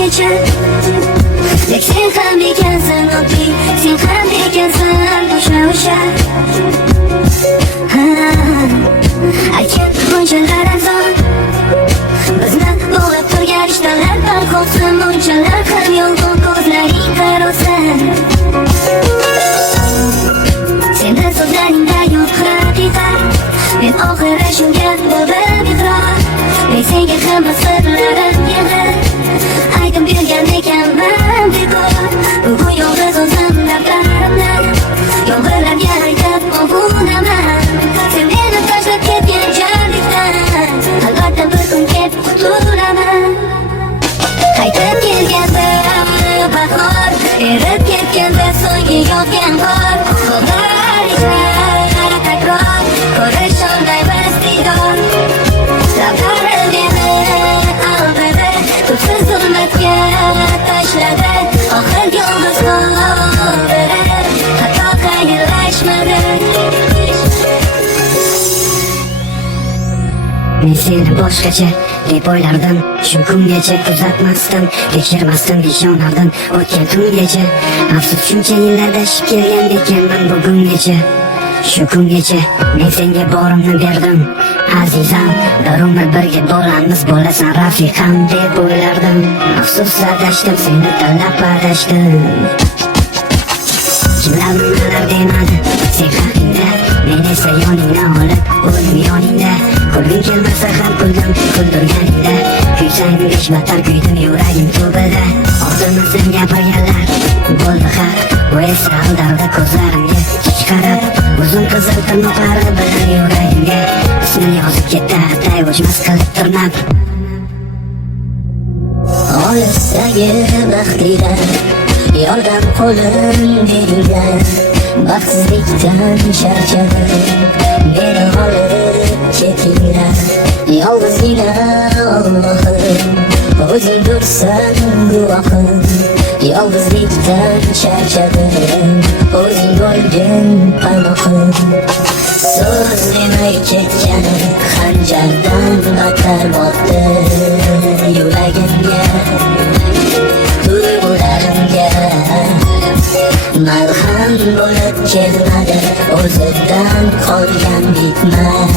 kecha. Lek sen ham ekansan oddiy, sen ham ekansan o'sha aytgan bunchalar arzon, bizni bo'g'ib turgan ishtalardan qo'rqsam bunchalar ham yolg'on ko'zlaring qarosan. Seni so'zlaringda yo'q haqiqat, men oxiri shunga bo'ldim iqror. Men senga hamma sirlarimni aytib bergan ekanman bekor. Bugun yolg'iz o'zim lablarimni yomg'irlarga aytib ovunaman. Sen meni tashlab ketgan jarlikdan albatta bir kun kelib qutulaman. Qaytib kelganda bahor, erib ketganda so'nggi yog'gan qor. Takror ko'rish olmaymiz diydor. Lablarim meni aldadi, tubsiz zulmatga tashladi. Oxir yolg'iz qoldi, hatto xayrlashmadi. Men seni boshqacha deb o'ylardim, shu kungacha kuzatmasdim, tekshirmasdim peshonamdan o'tgan tungacha. Afsus shuncha yillar dashib kelgan ekanman bugungacha. Shu kungacha men senga borimni berdim azizam, bir umr birga bo'lamiz, bo'lasan rafiqam deb o'ylardim. Afsus adashdim, seni tanlab adashdim. Kimlar nimalar demadi sen haqingda, men esa yoningdan olib o'lim yoningda. Kulging kelmasa ham kuldim kuldirganingda, kuysang besh battar kuydim yuragim tubida. Ortimizdan gapirganlar bo'ldi haq, bu esa aldardi ko'zlarimga chiqarib. Uzun qizil tirnoqlari bilan yuragimga ismini yozib ketdi, hatay o'chmas qilib tirnab. Olisdagi baxtlilar yordam qo'lim beringlar. Baxtsizlikdan charchadim, meni olib ketinglar. Yolg'izgina Allohim, o'zing dursan guvohim. Yolg'izlikdan charchadim, o'zing bo'lgin panohim. So'z demay ketgani xanjardan battar botdi yuragimga, tuyg'ularimga malham bo'lib kelmadi, o'zidan qolgan bitmas